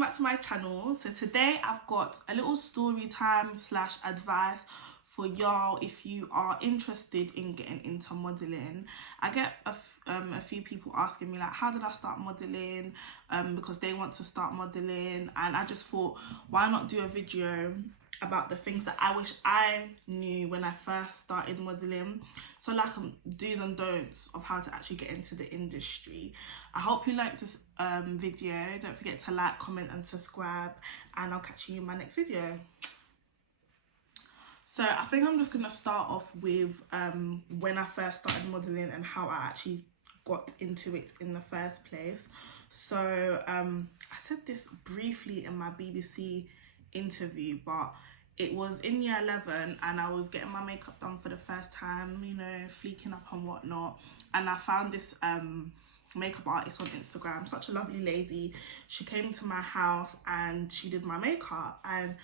welcome back to my channel. So today I've got a little story time / advice for y'all if you are interested in getting into modeling. I get a few people asking me like, how did I start modeling, because they want to start modeling, and I just thought, why not do a video about the things that I wish I knew when I first started modeling. So like do's and don'ts of how to actually get into the industry. I hope you like this video. Don't forget to like, comment and subscribe, and I'll catch you in my next video. So I think I'm just gonna start off with when I first started modeling and how I actually got into it in the first place. So I said this briefly in my BBC interview, but it was in year 11 and I was getting my makeup done for the first time, you know, fleeking up and whatnot, and I found this makeup artist on Instagram, such a lovely lady. She came to my house and she did my makeup, and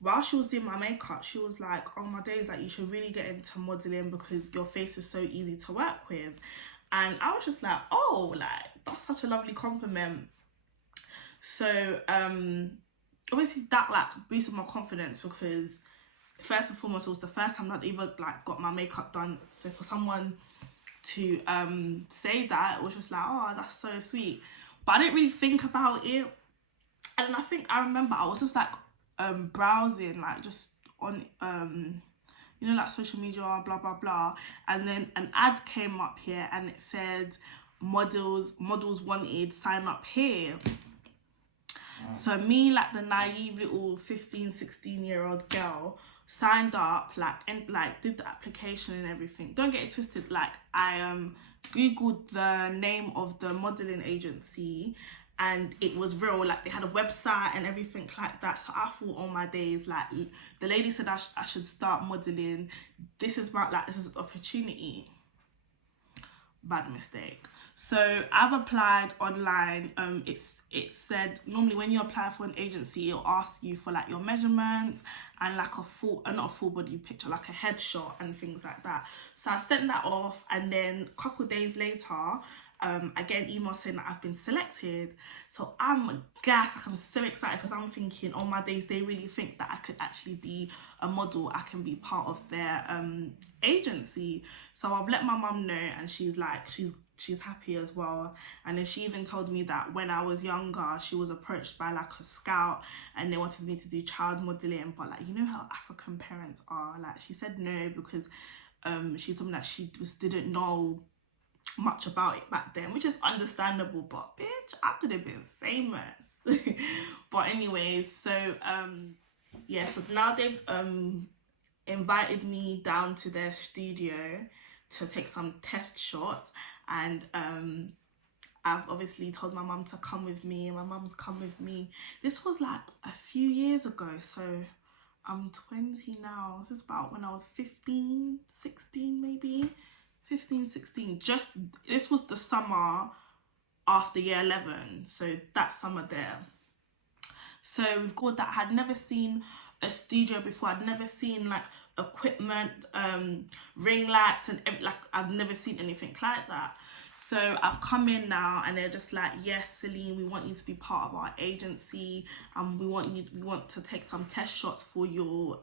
while she was doing my makeup, she was like, oh my days, like you should really get into modeling because your face is so easy to work with. And I was just like, oh, like that's such a lovely compliment. So obviously that like boosted my confidence, because first and foremost, it was the first time I'd ever like got my makeup done. So for someone to say that, it was just like, oh, that's so sweet. But I didn't really think about it. And I think I remember I was just like browsing, like just on you know, like social media, blah blah blah, and then an ad came up here and it said models wanted, sign up here. So me, like the naive little 15-16-year-old girl, signed up, like, and like did the application and everything. Don't get it twisted, like I googled the name of the modeling agency and it was real, like they had a website and everything like that. So I thought, oh my days, like the lady said I should start modeling. This is about like, this is an opportunity. Bad mistake. So I've applied online. It said normally when you apply for an agency, it'll ask you for like your measurements and like a full, not a full body picture, like a headshot and things like that. So I sent that off, and then a couple of days later, I get an email saying that I've been selected. So I'm gassed, like I'm so excited, because I'm thinking, oh my days, they really think that I could actually be a model, I can be part of their agency. So I've let my mum know, and she's like, she's happy as well. And then she even told me that when I was younger, she was approached by like a scout and they wanted me to do child modeling, but like, you know how African parents are, like she said no, because she told me that she just didn't know much about it back then, which is understandable, but bitch, I could have been famous. But anyways, so yeah, so now they've invited me down to their studio to take some test shots, and I've obviously told my mum to come with me, and my mum's come with me. This was like a few years ago, so I'm 20 now. This is about when I was 15, 16 maybe. 15, 16. Just, this was the summer after year 11, so that summer there. So we've got that. I had never seen a studio before. I'd never seen like equipment, ring lights, and like I've never seen anything like that. So I've come in now, and they're just like, yes, Celine, we want you to be part of our agency, and we want to take some test shots for your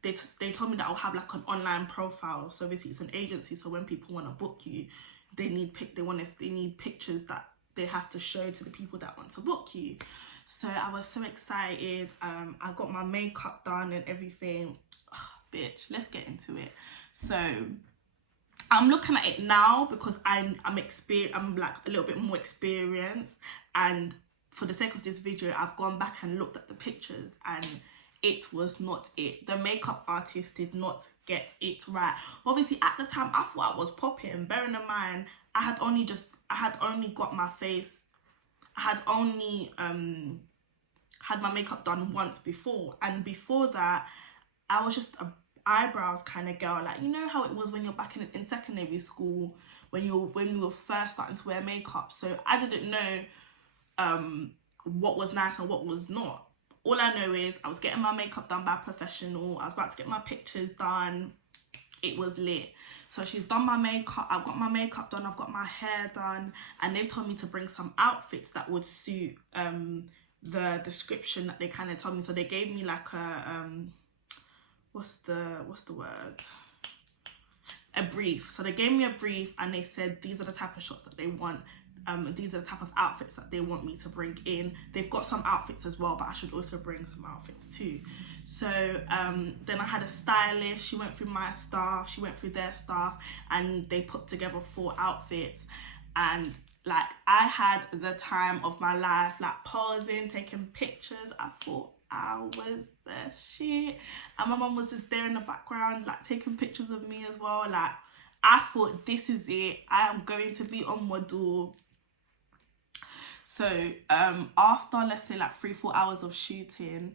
they told me that I'll have like an online profile. So obviously it's an agency, so when people want to book you, they need pictures that they have to show to the people that want to book you. So I was so excited. I got my makeup done and everything. Bitch, let's get into it. So I'm looking at it now because I'm like a little bit more experienced, and for the sake of this video, I've gone back and looked at the pictures, and it was not it. The makeup artist did not get it right. Obviously at the time I thought I was popping, bearing in mind I had only got my face, I had only had my makeup done once before, and before that I was just a eyebrows kind of girl, like you know how it was when you're back in secondary school, when you were first starting to wear makeup. So I didn't know what was nice and what was not. All I know is I was getting my makeup done by a professional. I was about to get my pictures done. it was lit. So she's done my makeup, I've got my makeup done, I've got my hair done, and they've told me to bring some outfits that would suit the description that they kind of told me. So they gave me like a what's the word, a brief. So they gave me a brief and they said these are the type of shots that they want, these are the type of outfits that they want me to bring in. They've got some outfits as well, but I should also bring some outfits too. So then I had a stylist, she went through my stuff, she went through their stuff, and they put together 4 outfits. And like, I had the time of my life, like posing, taking pictures. I thought I was the shit. And my mum was just there in the background, like taking pictures of me as well. Like, I thought, this is it, I am going to be on model. So after, let's say like 3-4 hours of shooting,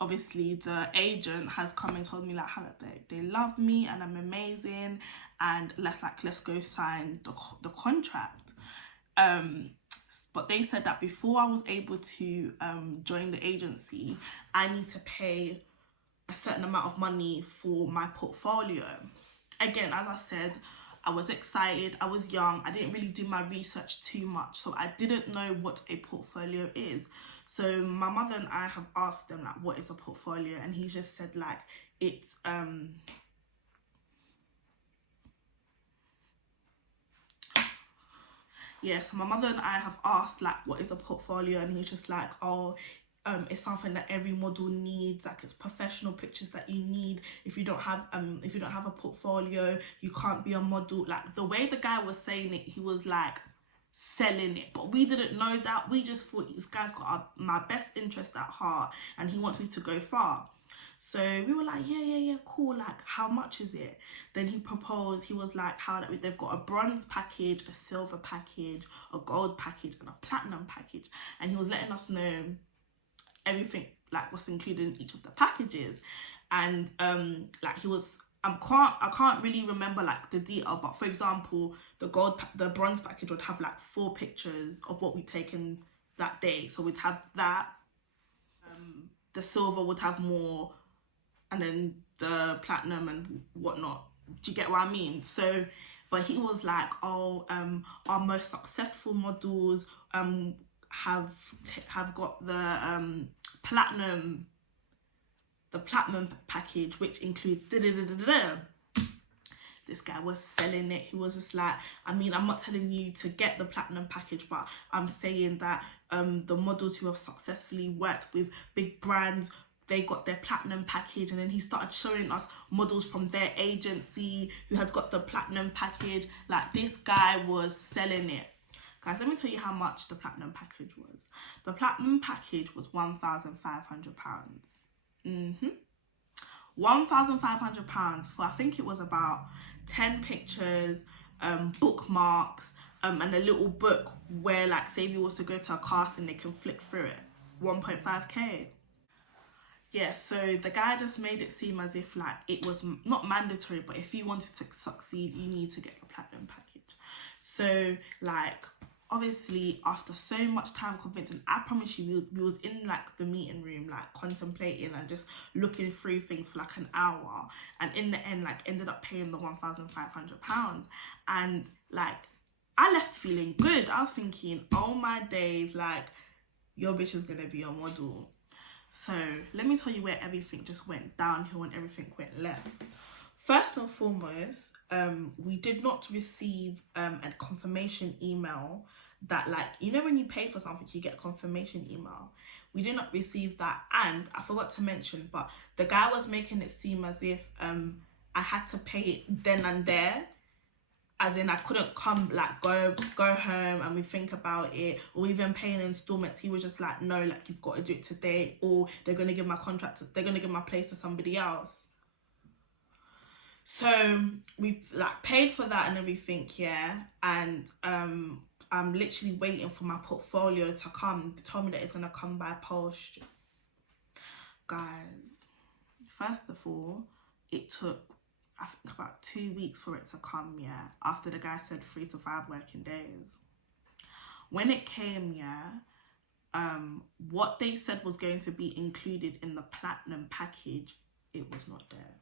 obviously the agent has come and told me like, Hannah, they love me and I'm amazing, and let's go sign the contract. But they said that before I was able to join the agency, I need to pay a certain amount of money for my portfolio. Again, as I said, I was excited, I was young, I didn't really do my research too much, so I didn't know what a portfolio is. So my mother and I have asked them like, what is a portfolio? And he just said like, it's so my mother and I have asked like, what is a portfolio? And he's just like, oh, it's something that every model needs. Like, it's professional pictures that you need. If you don't have a portfolio, you can't be a model. Like, the way the guy was saying it, he was like selling it, but we didn't know that. We just thought this guy's got my best interest at heart and he wants me to go far. So we were like, yeah, cool, like, how much is it? Then he proposed, he was like, how that they've got a bronze package, a silver package, a gold package, and a platinum package. And he was letting us know everything, like what's included in each of the packages. And like, he was, I can't really remember like the detail, but for example, the bronze package would have like 4 pictures of what we'd taken that day. So we'd have that. The silver would have more, and then the platinum and whatnot. Do you get what I mean? So, but he was like, oh, our most successful models have got the platinum package, which includes This guy was selling it. He was just like, I mean, I'm not telling you to get the platinum package, but I'm saying that the models who have successfully worked with big brands, they got their platinum package. And then he started showing us models from their agency who had got the platinum package. Like, this guy was selling it. Guys, let me tell you how much the platinum package was. The platinum package was £1,500. £1,500 for, I think it was about 10 pictures, bookmarks, and a little book where, like, say if you was to go to a casting, they can flick through it. 1.5k. Yeah, so the guy just made it seem as if like it was not mandatory, but if you wanted to succeed, you need to get a platinum package. So like, obviously after so much time convincing, I promise you, we was in like the meeting room, like contemplating and just looking through things for like an hour, and in the end, like, ended up paying the £1,500. And like, I left feeling good. I was thinking, oh my days, like, your bitch is gonna be a model. So let me tell you where everything just went downhill and everything went left. First and foremost, we did not receive a confirmation email that, like, you know when you pay for something, you get a confirmation email. We did not receive that. And I forgot to mention, but the guy was making it seem as if I had to pay it then and there. As in, I couldn't come, like, go home and we think about it, or even pay in installments. He was just like, no, like, you've got to do it today, or they're going to give my place to somebody else. So we like paid for that and everything, yeah. And I'm literally waiting for my portfolio to come. They told me that it's going to come by post. Guys, first of all, it took, I think, about 2 weeks for it to come, yeah, after the guy said 3 to 5 working days. When it came, yeah, what they said was going to be included in the platinum package, it was not there.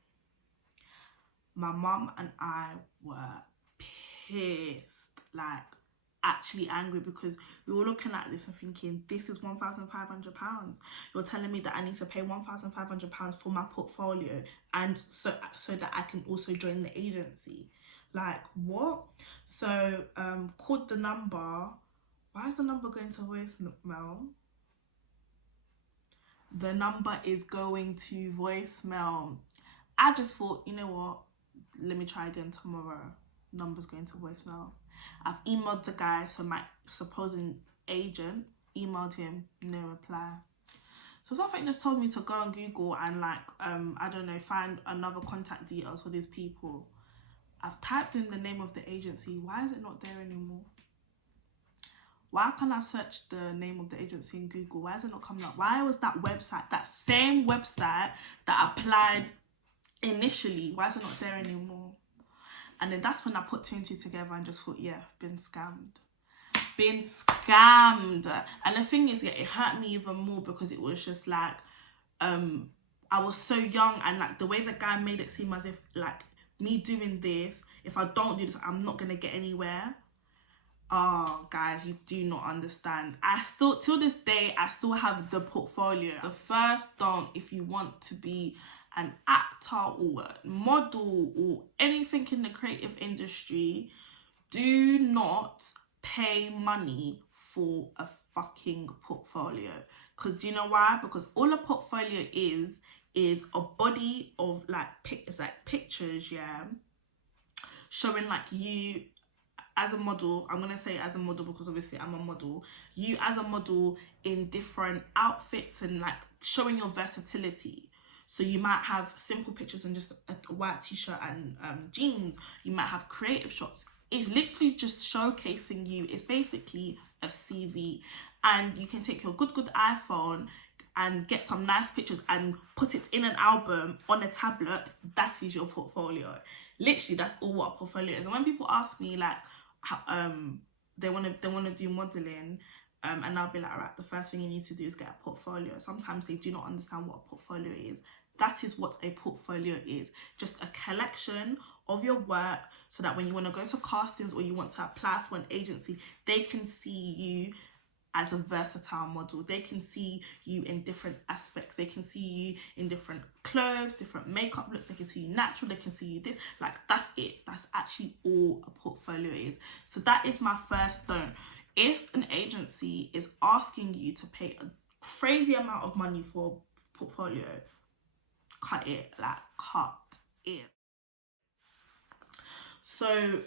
my mum and I were pissed, like actually angry, because we were looking at this and thinking, this is £1,500. You're telling me that I need to pay £1,500 for my portfolio, and so that I can also join the agency. Like, what? So called the number. Why is the number going to voicemail? The number is going to voicemail. I just thought, you know what, let me try again tomorrow. Number's going to voicemail. I've emailed the guy, so my supposed agent, emailed him, no reply. So something just told me to go on Google and like, I don't know, find another contact details for these people. I've typed in the name of the agency. Why is it not there anymore? Why can't I search the name of the agency in Google? Why is it not coming up? Why was that website, that same website that applied initially, why is it not there anymore? And then that's when I put two and two together and just thought, yeah, been scammed. And the thing is, yeah, it hurt me even more because it was just like, I was so young, and like the way the guy made it seem as if like me doing this, if I don't do this, I'm not gonna get anywhere. Oh, guys, you do not understand. I still, till this day, I still have the portfolio. The first don't, if you want to be an actor or a model or anything in the creative industry, do not pay money for a fucking portfolio. Because do you know why? Because all a portfolio is a body of like, it's like pictures, yeah, showing like you as a model. I'm gonna say as a model because obviously I'm a model. You as a model in different outfits and like showing your versatility. So you might have simple pictures and just a white t-shirt and jeans. You might have creative shots. It's literally just showcasing you. It's basically a CV, and you can take your good iPhone and get some nice pictures and put it in an album on a tablet. That is your portfolio. Literally, that's all what a portfolio is. And when people ask me like, they want to do modeling, and I'll be like, all right, the first thing you need to do is get a portfolio. Sometimes they do not understand what a portfolio is. That is what a portfolio is. Just a collection of your work, so that when you want to go to castings or you want to apply for an agency, they can see you as a versatile model. They can see you in different aspects. They can see you in different clothes, different makeup looks. They can see you natural. They can see you this. Like, that's it. That's actually all a portfolio is. So that is my first don't. If an agency is asking you to pay a crazy amount of money for a portfolio, cut it. Like, cut it. So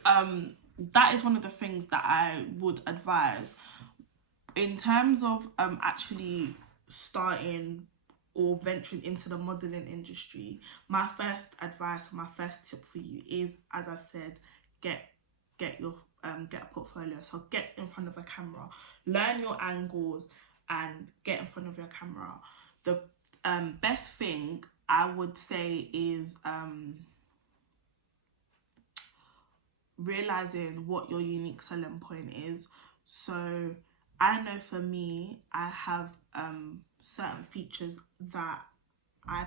that is one of the things that I would advise in terms of actually starting or venturing into the modeling industry. My first advice, my first tip for you is, as I said, get a portfolio. So get in front of a camera, learn your angles, and get in front of your camera. The best thing I would say is realizing what your unique selling point is. So I know for me, I have certain features that I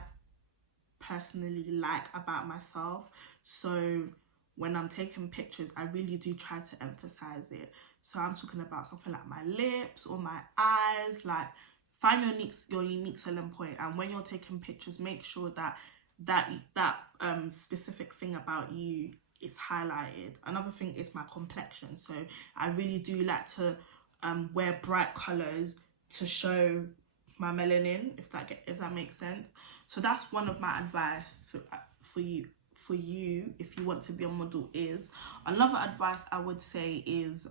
personally like about myself. So when I'm taking pictures, I really do try to emphasize it. So I'm talking about something like my lips or my eyes. Like, find your unique selling point, and when you're taking pictures, make sure that specific thing about you is highlighted. Another thing is my complexion. So I really do like to wear bright colors to show my melanin, if that makes sense. So that's one of my advice for you if you want to be a model. Is another advice I would say is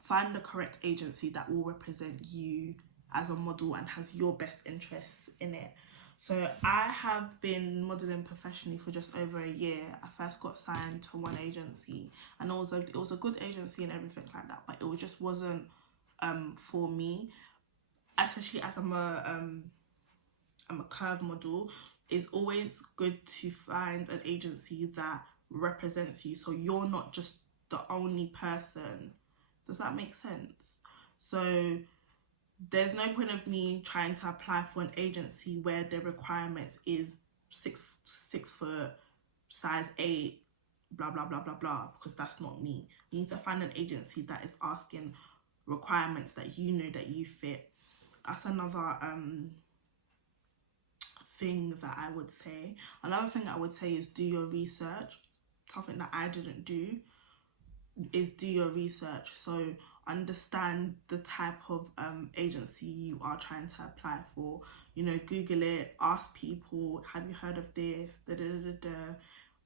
find the correct agency that will represent you as a model and has your best interests in it. So I have been modelling professionally for just over a year. I first got signed to one agency, and it was a good agency and everything like that, but it just wasn't for me, especially as I'm a curve model. It's always good to find an agency that represents you, so you're not just the only person. Does that make sense? So there's no point of me trying to apply for an agency where the requirements is 6 foot, size 8, blah blah blah blah blah, because that's not me. You need to find an agency that is asking requirements that you know that you fit. That's another thing that I would say. Another thing I would say is do your research. Something that I didn't do is do your research. So understand the type of agency you are trying to apply for. You know, Google it, ask people, have you heard of this, da da da da.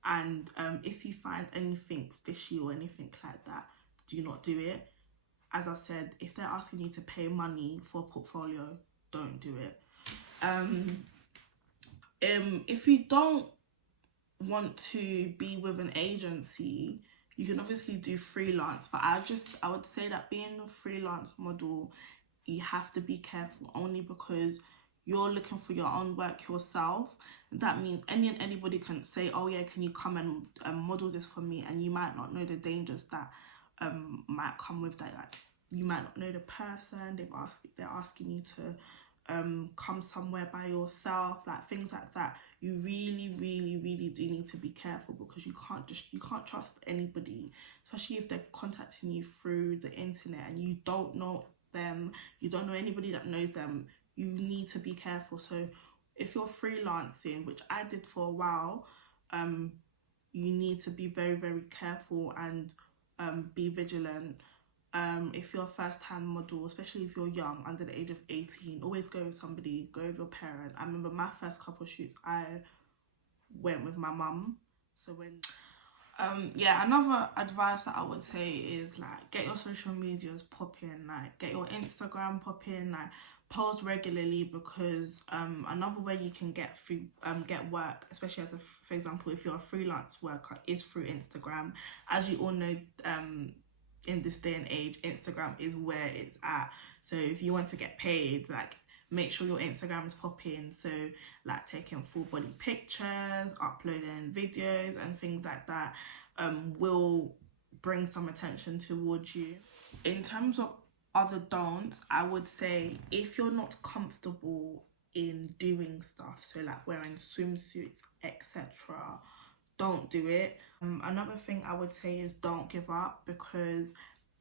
And if you find anything fishy or anything like that, do not do it. As I said, if they're asking you to pay money for a portfolio, don't do it. If you don't want to be with an agency, you can obviously do freelance, but I would say that being a freelance model, you have to be careful, only because you're looking for your own work yourself. That means anybody can say, oh yeah, can you come and model this for me? And you might not know the dangers that might come with that. Like, you might not know the person, they're asking you to come somewhere by yourself, like things like that. You really do need to be careful, because you can't trust anybody, especially if they're contacting you through the internet and you don't know them, you don't know anybody that knows them. You need to be careful. So if you're freelancing, which I did for a while, you need to be very careful and be vigilant. If you're a first-time model, especially if you're young, under the age of 18, always go with somebody, go with your parent. I remember my first couple of shoots, I went with my mum. So when yeah, another advice that I would say is, like, get your social medias popping, like get your Instagram popping, like post regularly, because another way you can get work, especially as for example, if you're a freelance worker, is through Instagram. As you all know, in this day and age, Instagram is where it's at. So if you want to get paid, like, make sure your Instagram is popping. So like taking full body pictures, uploading videos and things like that will bring some attention towards you. In terms of other don'ts, I would say, if you're not comfortable in doing stuff, so like wearing swimsuits, etc., don't do it. Another thing I would say is don't give up, because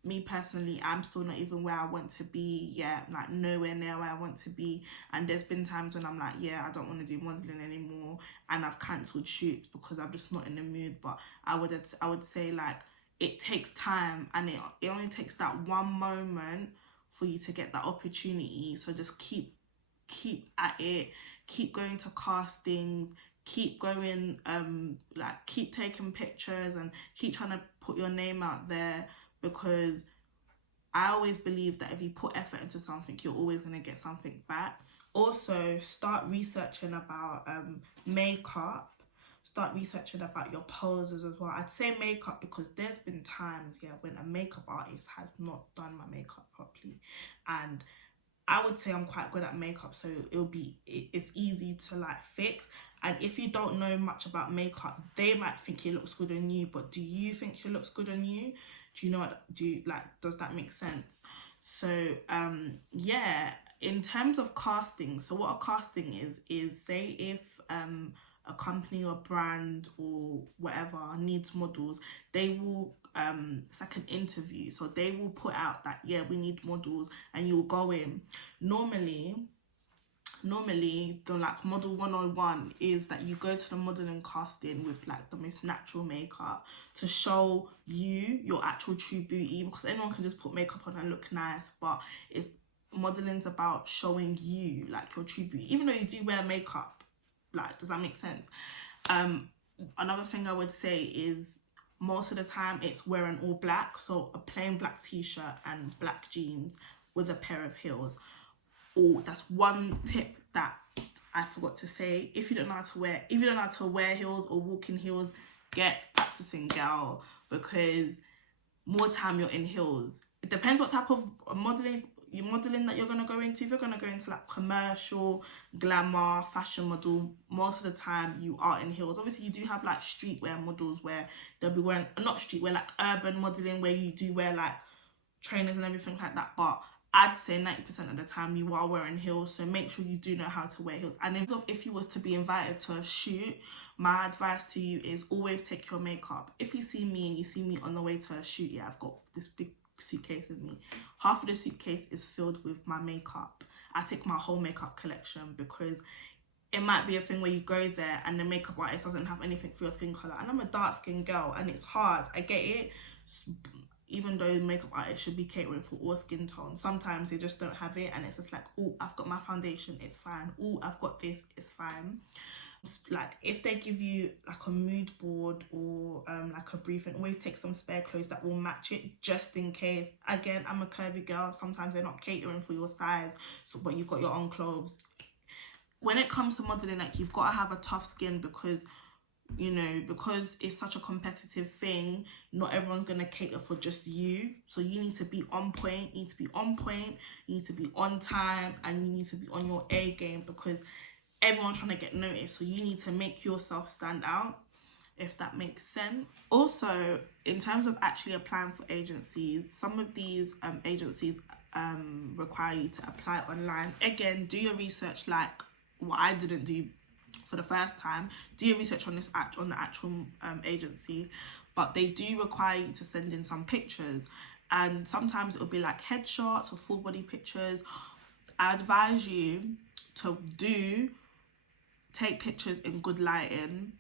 me personally, I'm still not even where I want to be yet, like nowhere near where I want to be. And there's been times when I'm like, yeah, I don't want to do modeling anymore, and I've cancelled shoots because I'm just not in the mood. But I would say, like, it takes time, and it only takes that one moment for you to get that opportunity. So just keep at it, keep going to castings, keep going, like keep taking pictures and keep trying to put your name out there, because I always believe that if you put effort into something, you're always going to get something back. Also, start researching about makeup. Start researching about your poses as well. I'd say makeup, because there's been times, yeah, when a makeup artist has not done my makeup properly, and I would say I'm quite good at makeup, so it's easy to like fix. And if you don't know much about makeup, they might think it looks good on you, but do you think it looks good on you? Do you know what, does that make sense? So yeah, in terms of casting, so what a casting is say if a company or brand or whatever needs models, they will it's like an interview, so they will put out that, yeah, we need models, and you'll go in. Normally the like model 101 is that you go to the modeling casting with like the most natural makeup to show you your actual true beauty, because anyone can just put makeup on and look nice, but it's modeling's about showing you like your true beauty, even though you do wear makeup. Like, does that make sense? Another thing I would say is, most of the time it's wearing all black, so a plain black t-shirt and black jeans with a pair of heels. Oh, that's one tip that I forgot to say. If you don't know how to wear heels or walk in heels, get practicing, girl, because more time you're in heels. It depends what type of modeling that you're going to go into. If you're going to go into like commercial, glamour, fashion model, most of the time you are in heels. Obviously you do have like streetwear models where they'll be wearing, not streetwear, like urban modeling, where you do wear like trainers and everything like that, but I'd say 90% of the time you are wearing heels, so make sure you do know how to wear heels. And if you was to be invited to a shoot, my advice to you is always take your makeup. If you see me and you see me on the way to a shoot, yeah, I've got this big suitcase with me. Half of the suitcase is filled with my makeup. I take my whole makeup collection, because it might be a thing where you go there and the makeup artist doesn't have anything for your skin colour. And I'm a dark skinned girl and it's hard, I get it. Even though makeup artists should be catering for all skin tones, sometimes they just don't have it, and it's just like, oh, I've got my foundation, it's fine. Oh, I've got this, it's fine. Like, if they give you like a mood board or like a briefing, always take some spare clothes that will match it, just in case. Again, I'm a curvy girl, sometimes they're not catering for your size, so but you've got your own clothes. When it comes to modeling, like, you've got to have a tough skin, because you know, because it's such a competitive thing, not everyone's gonna cater for just you. So you need to be on point, you need to be on point, you need to be on time, and you need to be on your A game, because everyone's trying to get noticed. So you need to make yourself stand out, if that makes sense. Also, in terms of actually applying for agencies, some of these agencies require you to apply online. Again, do your research, like what I didn't do for the first time. Do your research on the actual agency, but they do require you to send in some pictures, and sometimes it'll be like headshots or full body pictures. I advise you to take pictures in good lighting,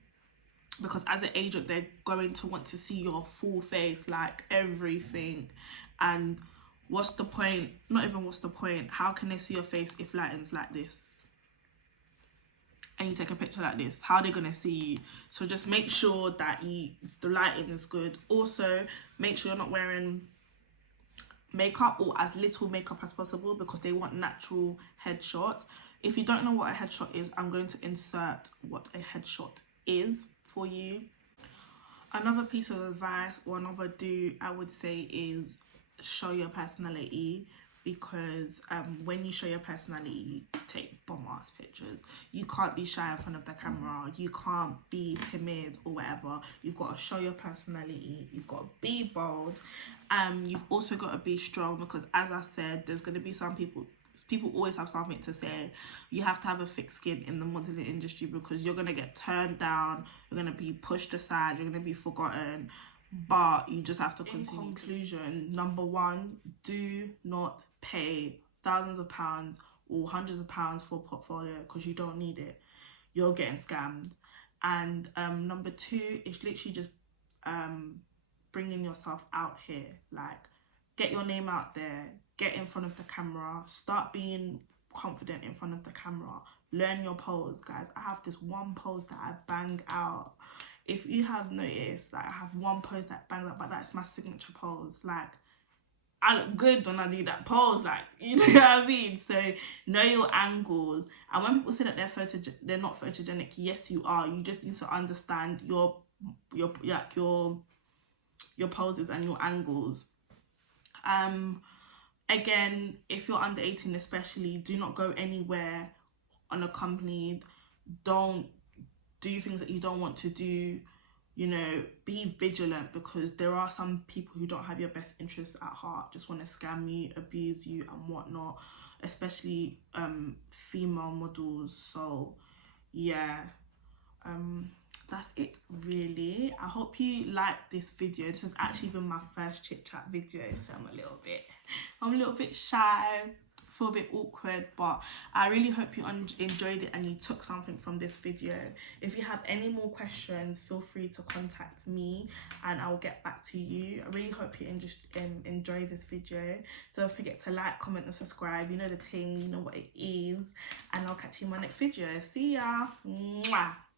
because as an agent they're going to want to see your full face, like everything. And what's the point? Not even what's the point, how can they see your face if lighting's like this and you take a picture like this? How are they gonna see you? So just make sure that the lighting is good. Also, make sure you're not wearing makeup or as little makeup as possible, because they want natural headshots. If you don't know what a headshot is, I'm going to insert what a headshot is for you. Another piece of advice, or another do, I would say, is show your personality, because when you show your personality, you take bomb ass pictures. You can't be shy in front of the camera, you can't be timid or whatever. You've got to show your personality, you've got to be bold, you've also got to be strong, because as I said, there's going to be some people always have something to say. You have to have a thick skin in the modeling industry, because you're going to get turned down, you're going to be pushed aside, you're going to be forgotten, but you just have to continue. In conclusion, number one, do not pay thousands of pounds or hundreds of pounds for a portfolio, because you don't need it. You're getting scammed. And number two is literally just bringing yourself out here. Like, get your name out there, get in front of the camera, start being confident in front of the camera, learn your pose. Guys, I have this one pose that I bang out. If you have noticed that I have one pose that bangs out, but that's my signature pose. Like, I look good when I do that pose, like, you know what I mean? So know your angles. And when people say that they're not photogenic, yes you are. You just need to understand your poses and your angles. Again, if you're under 18 especially, do not go anywhere unaccompanied. Don't do things that you don't want to do. You know, be vigilant, because there are some people who don't have your best interests at heart, just want to scam you, abuse you and whatnot, especially female models. So yeah, that's it really. I hope you liked this video. This has actually been my first chit chat video, so I'm a little bit shy, feel a bit awkward, but I really hope you enjoyed it and you took something from this video. If you have any more questions, feel free to contact me and I'll get back to you. I really hope you enjoyed this video. Don't forget to like, comment and subscribe. You know the thing, you know what it is, and I'll catch you in my next video. See ya. Mwah.